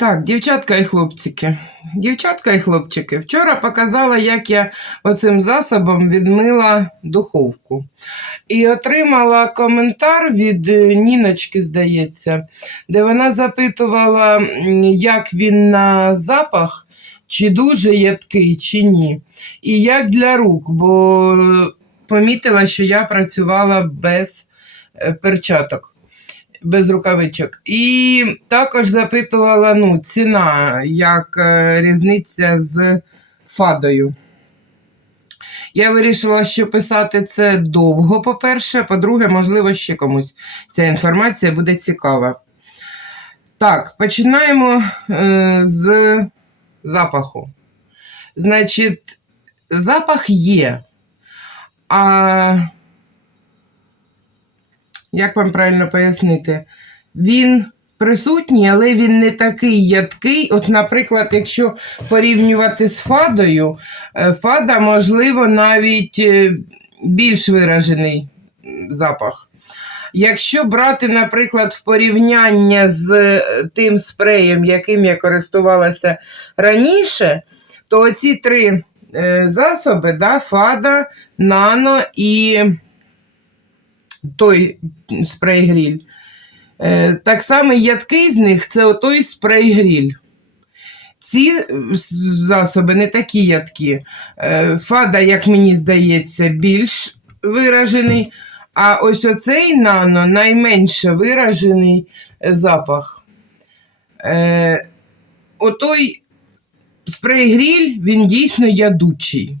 Так, дівчатка і хлопчики. Дівчатка і хлопчики. Вчора показала, як я оцим засобом відмила духовку. І отримала коментар від е, Ніночки, здається, де вона запитувала, як він на запах, чи дуже ядкий, чи ні. І як для рук, бо е, помітила, що я працювала без е, перчаток без рукавичок. І також запитувала ну, ціна, як е, різниця з фадою. Я вирішила, що писати це довго, по-перше, по-друге, можливо, ще комусь ця інформація буде цікава. Так, починаємо е, з запаху. Значить, запах є. А як вам правильно пояснити? Він присутній, але він не такий ядкий. От, наприклад, якщо порівнювати з фадою, е, фада, можливо, навіть е, більш виражений запах. Якщо брати, наприклад, в порівняння з е, тим спреєм, яким я користувалася раніше, то оці три засоби, да, фада, нано і той спрей-гріль. Е, так само ядкий з них це отой спрей-гріль. Ці засоби не такі ядкі. Е, Фада, як мені здається, більш виражений, а ось оцей нано найменше виражений е, запах. Отой спрей-гріль, він дійсно ядучий.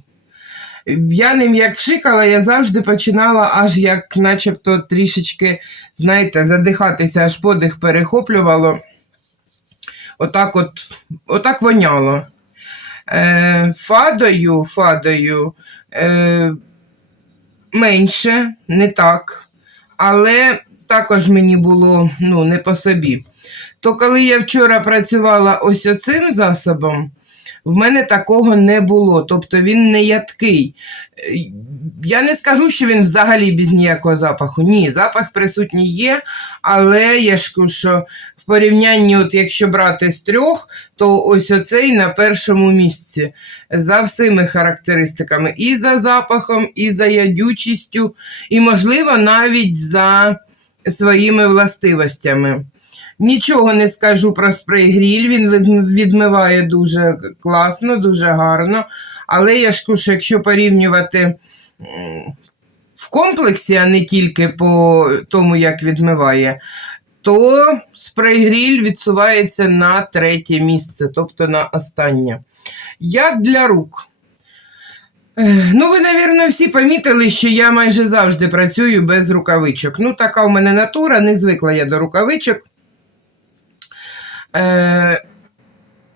Я ним як пшикала, я завжди починала аж як начебто трішечки, знаєте, задихатися, аж подих перехоплювало. Отак от, отак воняло. Е, фадою, фадою е, менше, не так. Але також мені було ну, не по собі. То коли я вчора працювала ось оцим засобом, в мене такого не було, тобто він не ядкий. Я не скажу, що він взагалі без ніякого запаху. Ні, запах присутній є, але я ж кажу, що в порівнянні, от якщо брати з трьох, то ось оцей на першому місці за всіми характеристиками. І за запахом, і за ядючістю, і, можливо, навіть за своїми властивостями. Нічого не скажу про спрей-гріль, він відмиває дуже класно, дуже гарно. Але я ж кажу, якщо порівнювати в комплексі, а не тільки по тому, як відмиває, то спрей-гріль відсувається на третє місце, тобто на останнє. Як для рук? Ну, ви, напевно, всі помітили, що я майже завжди працюю без рукавичок. Ну, така у мене натура, не звикла я до рукавичок. Е,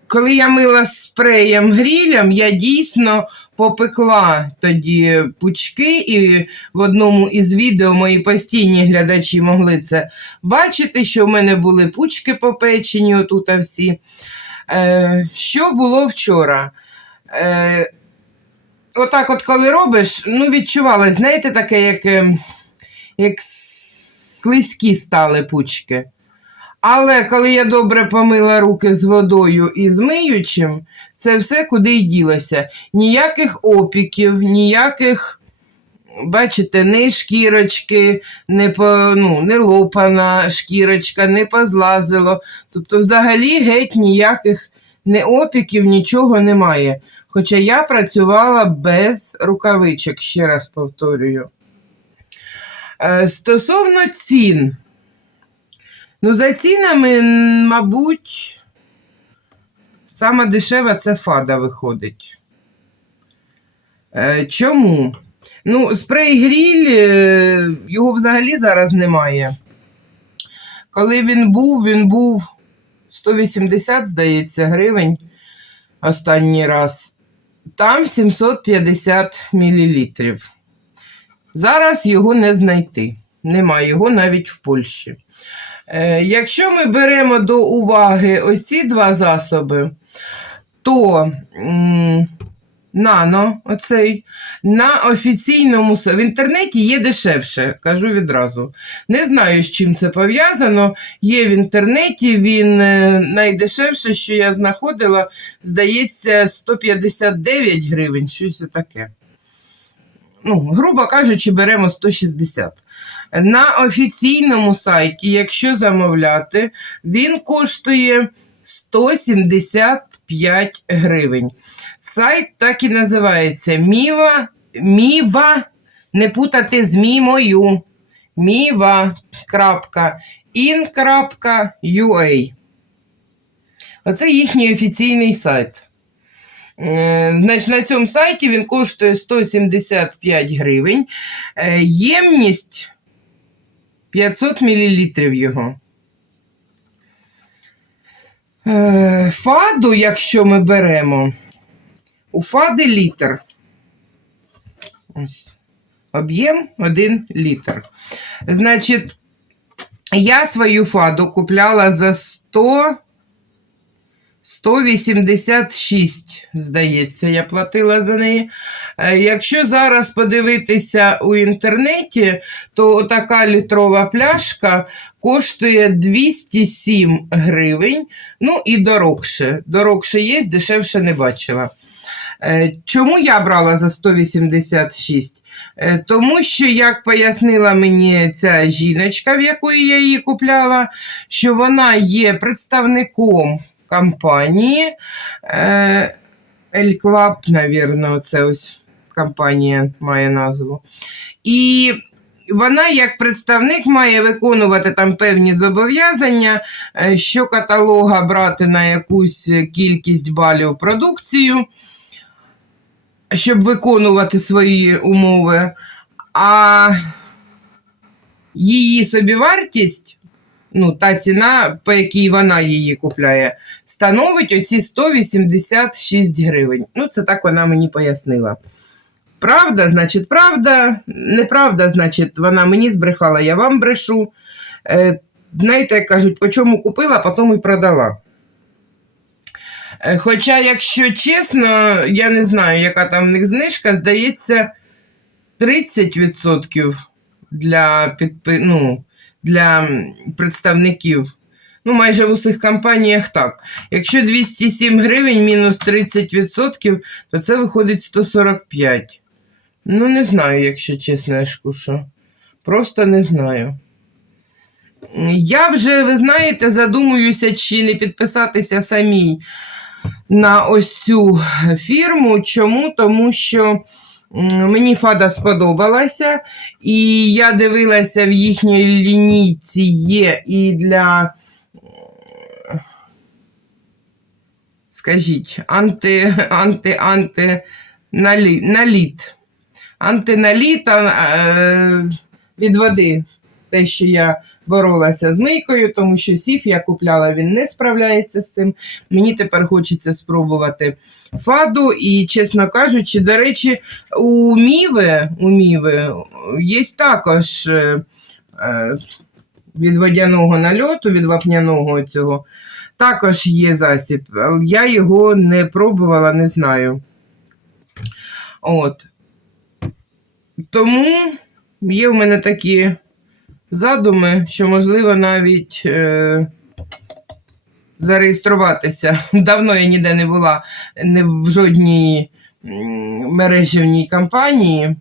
коли я мила спреєм грілем, я дійсно попекла тоді пучки, і в одному із відео мої постійні глядачі могли це бачити, що в мене були пучки попечені, отут всі. Е, що було вчора? Е, отак, от коли робиш, ну відчувалось, знаєте, таке, як, е, як слизькі стали пучки. Але коли я добре помила руки з водою і з миючим, це все куди й ділося. Ніяких опіків, ніяких, бачите, не шкірочки, не, по, ну, не лопана шкірочка, не позлазило. Тобто, взагалі, геть ніяких не опіків, нічого немає. Хоча я працювала без рукавичок, ще раз повторюю. Е, Стосовно цін. Ну, за цінами, мабуть, сама дешева це фада виходить. Е, чому? Ну, спрей-гріль, е, його взагалі зараз немає. Коли він був, він був 180, здається, гривень останній раз. Там 750 мл. Зараз його не знайти. Немає його навіть в Польщі. Е, Якщо ми беремо до уваги ось ці два засоби, то нано, оцей, на офіційному в інтернеті є дешевше, кажу відразу. Не знаю, з чим це пов'язано. Є в інтернеті, він е, найдешевше, що я знаходила, здається, 159 гривень, щось таке. Ну, грубо кажучи, беремо 160. На офіційному сайті, якщо замовляти, він коштує 175 гривень. Сайт так і називається Міва, Міва, не путати з мімою. Miva.in.ua. Оце їхній офіційний сайт. Е, Значить, на цьому сайті він коштує 175 гривень. Е, Ємність 500 мл його. Е, Фаду, якщо ми беремо, у фади літр. Ось. Об'єм 1 літр. Значить, я свою фаду купляла за 100. 186, здається, я платила за неї. Е, Якщо зараз подивитися у інтернеті, то така літрова пляшка коштує 207 гривень. Ну і дорогше. Дорогше є, дешевше не бачила. Е, Чому я брала за 186? Е, Тому що, як пояснила мені ця жіночка, в якої я її купляла, що вона є представником компанії е, El Club, навірно, це ось компанія має назву. І вона, як представник, має виконувати там певні зобов'язання, е, що каталога брати на якусь кількість балів продукцію, щоб виконувати свої умови. А її собівартість, ну, та ціна, по якій вона її купляє, становить оці 186 гривень. Ну, це так вона мені пояснила. Правда, значить, правда, неправда, значить, вона мені збрехала, я вам брешу. Е, знаєте, як кажуть, по чому купила, потім і продала. Е, Хоча, якщо чесно, я не знаю, яка там в них знижка, здається, 30% для, підпи... ну, для представників. Ну, майже в усіх компаніях так. Якщо 207 гривень мінус 30%, то це виходить 145. Ну, не знаю, якщо чесно, кушу. Просто не знаю. Я вже, ви знаєте, задумуюся, чи не підписатися самій на ось цю фірму. Чому? Тому що мені фада сподобалася, і я дивилася в їхній лінійці є і для, скажіть, анти, анти, анти, налі, наліт. Антиналіт е, від води. Те, що я боролася з мийкою, тому що сіф я купляла, він не справляється з цим. Мені тепер хочеться спробувати фаду. І, чесно кажучи, до речі, у Міви, у Міви є також е, е, від водяного нальоту, від вапняного цього, також є засіб. Я його не пробувала, не знаю. От. Тому є в мене такі задуми, що можливо навіть е, зареєструватися. Давно я ніде не була не в жодній м, мережевній компанії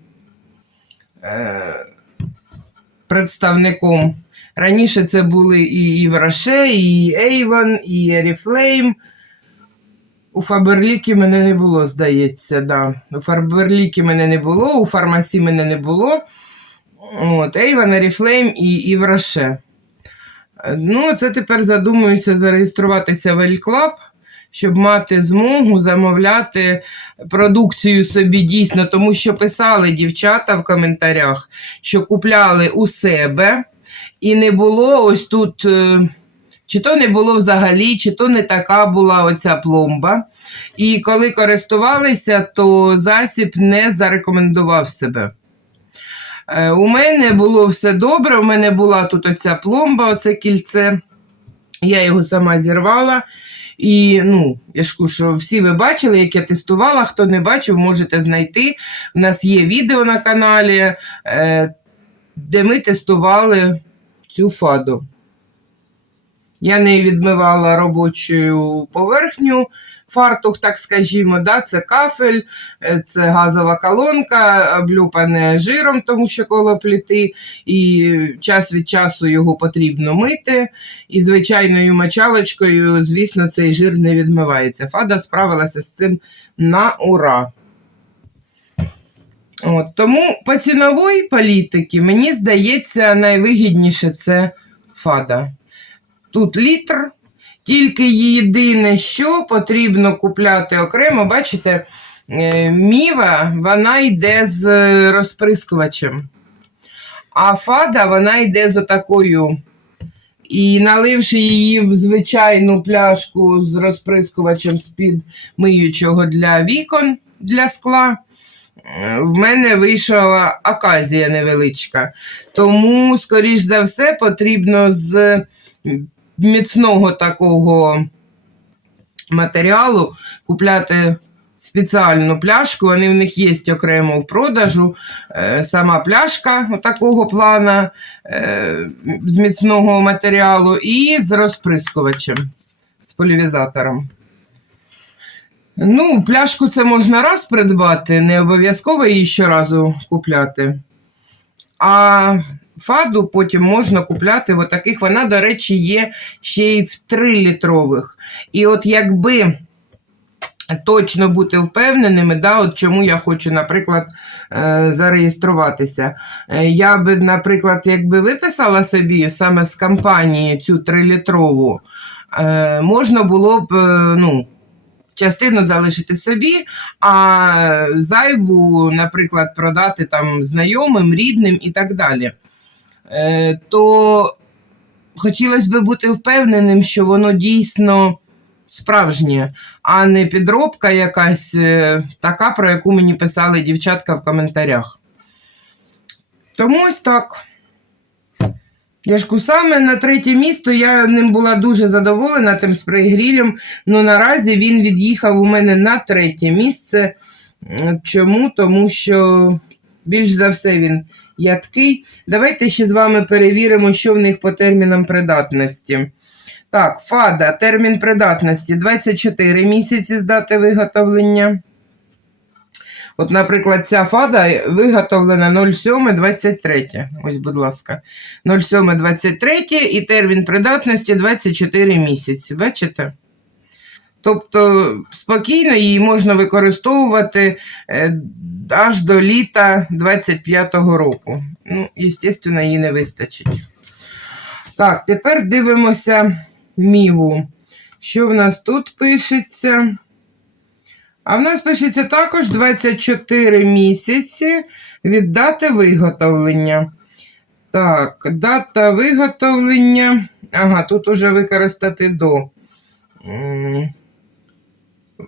е, представником. Раніше це були і Івраше, і Avon, і Oriflame. У Фаберлікі мене не було, здається, да. У Фаберлікі мене не було, у фармасі мене не було. От, Avon, Oriflame і Івраше. Ну, це тепер задумуюся зареєструватися в L-Club, щоб мати змогу замовляти продукцію собі дійсно, тому що писали дівчата в коментарях, що купляли у себе, і не було ось тут. е, Чи то не було взагалі, чи то не така була оця пломба. І коли користувалися, то засіб не зарекомендував себе. Е, У мене було все добре, у мене була тут оця пломба, оце кільце. Я його сама зірвала. І ну, я ж кажу, що всі ви бачили, як я тестувала. Хто не бачив, можете знайти. У нас є відео на каналі, е, де ми тестували цю фаду. Я не відмивала робочу поверхню, фартух, так скажімо, да, це кафель, е, це газова колонка, облюпане жиром, тому що коло плити, і час від часу його потрібно мити. І звичайною мочалочкою, звісно, цей жир не відмивається. Фада справилася з цим на ура. От, тому по ціновій політики, мені здається, найвигідніше це фада. Тут літр, тільки єдине, що потрібно купляти окремо, бачите, е, міва вона йде з розприскувачем. А фада вона йде з отакою. І наливши її в звичайну пляшку з розприскувачем з-під миючого для вікон для скла, е, в мене вийшла оказія невеличка. Тому, скоріш за все, потрібно з міцного такого матеріалу купляти спеціальну пляшку. Вони в них є окремо в продажу. Е, Сама пляшка такого плана е, з міцного матеріалу і з розприскувачем, з полівізатором. Ну, пляшку це можна раз придбати, не обов'язково її щоразу купляти. А фаду потім можна купляти в таких. Вона, до речі, є ще й в 3-літрових. І от якби точно бути впевненими, да, от чому я хочу, наприклад, е, зареєструватися. Е, Я би, наприклад, якби виписала собі саме з компанії цю 3-літрову, е, можна було б, ну, частину залишити собі, а зайву, наприклад, продати там знайомим, рідним і так далі. Е, То хотілося б бути впевненим, що воно дійсно справжнє, а не підробка якась е, така, про яку мені писали дівчатка в коментарях. Тому ось так. Я саме на третє місто я ним була дуже задоволена тим спрей-грілем, але наразі він від'їхав у мене на третє місце. Чому? Тому що більш за все він ядкий. Давайте ще з вами перевіримо, що в них по термінам придатності. Так, фада, термін придатності 24 місяці з дати виготовлення. От, наприклад, ця фада виготовлена 07.23. Ось, будь ласка, 07.23 і термін придатності 24 місяці. Бачите? Тобто спокійно її можна використовувати е, аж до літа 25-го року. Ну, звісно, її не вистачить. Так, тепер дивимося міву. Що в нас тут пишеться? А в нас пишеться також 24 місяці від дати виготовлення. Так, дата виготовлення. Ага, тут уже використати до.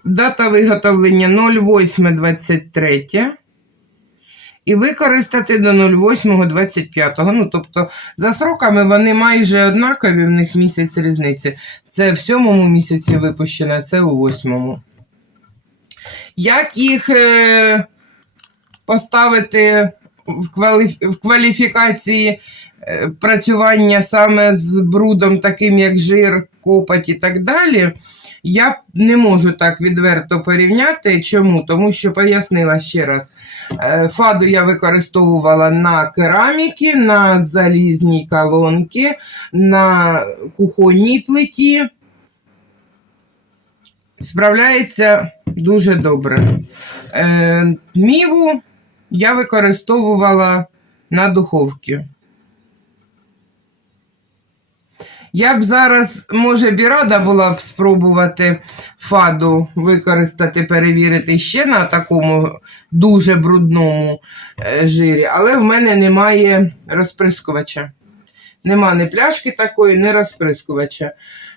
Дата виготовлення 08.23. І використати до 08.25. Ну, тобто, за сроками вони майже однакові, в них місяць різниці. Це в сьомому місяці випущено, це у восьмому. Як їх е, поставити в, кваліф... в кваліфікації е, працювання саме з брудом, таким як жир, копоть і так далі, я не можу так відверто порівняти. Чому? Тому що пояснила ще раз. Е, Фаду я використовувала на кераміки, на залізній колонки, на кухонній плиті. Справляється дуже добре. Е, Міву я використовувала на духовці. Я б зараз, може, б і рада була б спробувати фаду використати, перевірити ще на такому дуже брудному е, жирі, але в мене немає розприскувача. Нема ні пляшки такої, ні розприскувача.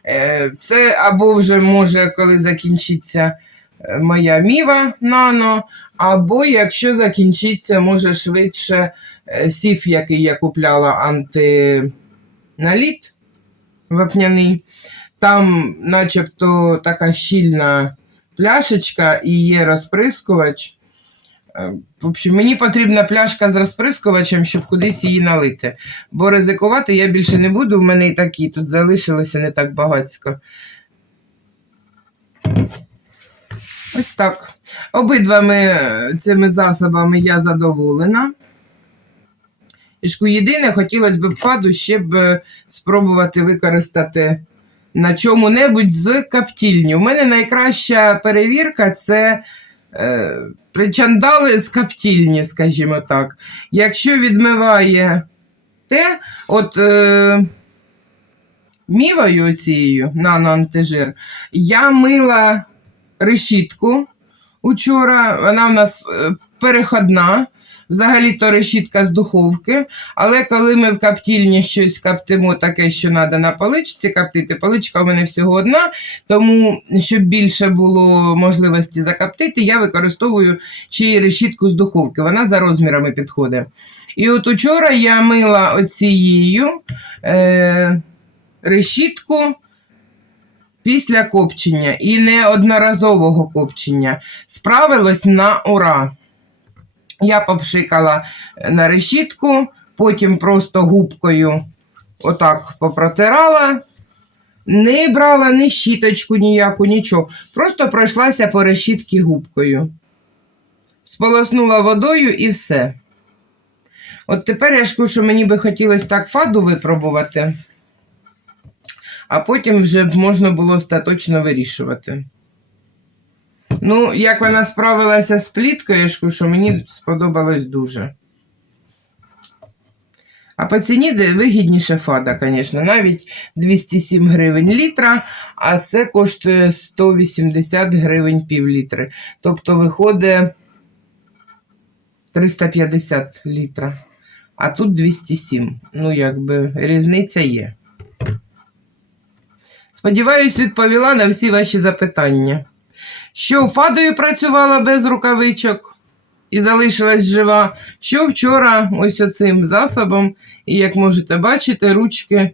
Е, Це або вже може, коли закінчиться е, моя міва нано, або якщо закінчиться, може швидше сіф, який я купляла антиналіт вапняний, там начебто така щільна пляшечка і є розприскувач. Е, В общем, мені потрібна пляшка з розприскувачем, щоб кудись її налити. Бо ризикувати я більше не буду. У мене і такі тут залишилося не так багатько. Ось так. Обидвами е, цими засобами я задоволена. Єдине, хотілося б фаду ще б е, спробувати використати на чому-небудь з каптільні. У мене найкраща перевірка це е, причандали з каптільні, скажімо так. Якщо відмиває те, от е, мівою цією наноантижир, я мила решітку учора, вона в нас е, переходна. Взагалі то решітка з духовки, але коли ми в каптільні щось каптимо таке, що треба на паличці каптити, паличка у мене всього одна, тому щоб більше було можливості закаптити, я використовую ще й решітку з духовки. Вона за розмірами підходить. І от учора я мила оцією е, решітку після копчення і не одноразового копчення. Справилось на ура. Я попшикала на решітку, потім просто губкою отак попротирала, не брала ні щіточку ніяку, нічого. Просто пройшлася по решітці губкою. Сполоснула водою і все. От тепер я ж що мені би хотілося так фаду випробувати, а потім вже б можна було остаточно вирішувати. Ну, як вона справилася з пліткою, що мені сподобалось дуже. А по ціні вигідніше фада, звісно, навіть 207 гривень літра, а це коштує 180 гривень пів літри. Тобто виходить 350 літра. А тут 207. Ну, якби різниця є. Сподіваюсь, відповіла на всі ваші запитання. Що фадою працювала без рукавичок і залишилась жива, що вчора ось оцим засобом, і як можете бачити, ручки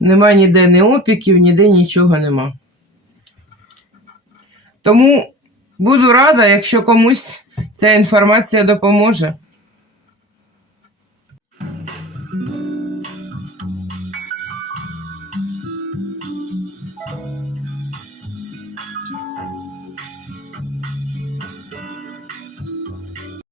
нема ніде ні опіків, ніде нічого нема. Тому буду рада, якщо комусь ця інформація допоможе.